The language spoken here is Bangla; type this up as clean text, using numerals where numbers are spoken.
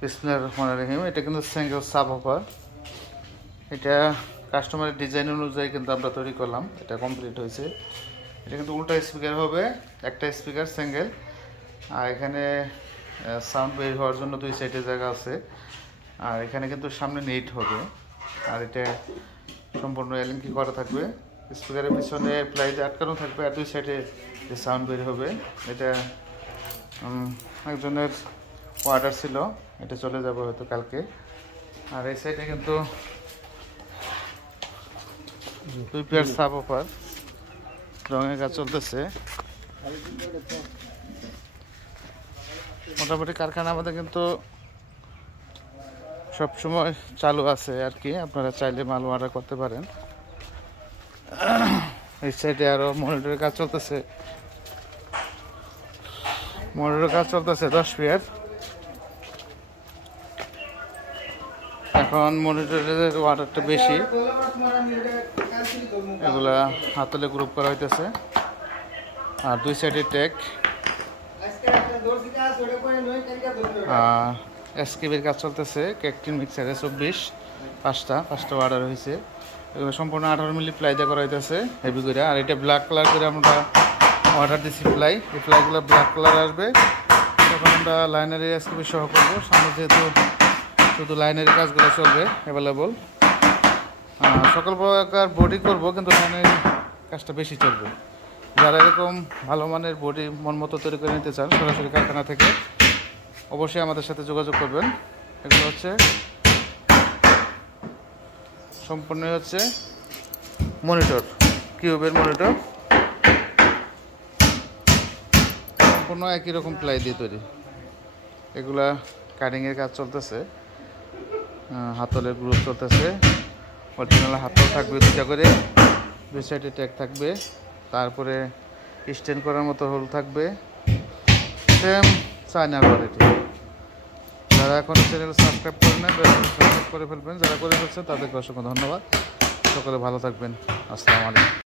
বিসমিল্লাহির রহমানির রহিম। এটা কিন্তু সিঙ্গেল সাব হপার। এটা কাস্টমারের ডিজাইন অনুযায়ী কিন্তু আমরা তৈরি করলাম। এটা কমপ্লিট হয়েছে। এটা কিন্তু উল্টা স্পিকার হবে, একটা স্পিকার সিঙ্গেল। আর এখানে সাউন্ড বের হওয়ার জন্য দুই সাইডে জায়গা আছে। আর এখানে কিন্তু সামনে নেট হবে। আর এটা সম্পূর্ণ এলএনকি করা থাকবে। স্পিকারের পিছনে প্লাই দিয়ে আটকানো থাকবে, আর দুই সাইডে যে সাউন্ড বের হবে। এটা একজনের অর্ডার ছিল, এটা চলে যাবে হয়তো কালকে। আর এই সাইডে কিন্তু দুই পেয়ার সাব অফার রঙের কাজ চলতেছে। মোটামুটি কারখানা আমাদের কিন্তু সবসময় চালু আছে আর কি, আপনারা চাইলে মাল অর্ডার করতে পারেন। এই সাইডে আরো মনিটরের কাজ চলতেছে। মনিটরের কাজ চলতেছে 10 পেয়ার। এখন মনিটরের অর্ডারটা বেশি, এগুলা হাতলে গ্রুপ করা হইতেছে। আর দুই সাইডে টেক এসকেবির কাজ চলতেছে। কেকটিন মিক্সারে 24 পাঁচটা অর্ডার হয়েছে। এগুলো সম্পূর্ণ 18 মিলি প্লাই দিয়ে করা হইতেছে হেভি করে। আর এটা ব্ল্যাক কালার করে আমরা অর্ডার দিচ্ছি প্লাই। এই প্লাইগুলো ব্ল্যাক কালার আসবে, তখন আমরা লাইনারি এসকেবি সহ করবো। সামনে যেহেতু শুধু লাইনারি কাজগুলো চলবে অ্যাভেলেবল। সকল প্রকার বডি করবো, কিন্তু লাইনারি কাজটা বেশি চলবে। যারা এরকম ভালো মানের বডি মন মতো তৈরি করে নিতে চান সরাসরি কারখানা থেকে, অবশ্যই আমাদের সাথে যোগাযোগ করবেন। এগুলো হচ্ছে সম্পূর্ণ হচ্ছে মনিটর, কিউবের মনিটর, সম্পূর্ণ একই রকম প্লাই দিয়ে তৈরি। এগুলা কাটিংয়ের কাজ চলতেছে, হাতলের গ্রুপ চলতেছে। অরিজিনাল হাতল থাকবে দুটা করে, দুই সাইডে ট্যাগ থাকবে, তারপরে স্ট্যান্ড করার মতো হোল থাকবে, সেম চায়না কোয়ালিটি। যারা এখন চ্যানেল সাবস্ক্রাইব করে নেন, সাবস্ক্রাইব করে ফেলবেন। যারা করে ফেলছেন তাদেরকে অসংখ্য ধন্যবাদ। সকলে ভালো থাকবেন। আসসালামু আলাইকুম।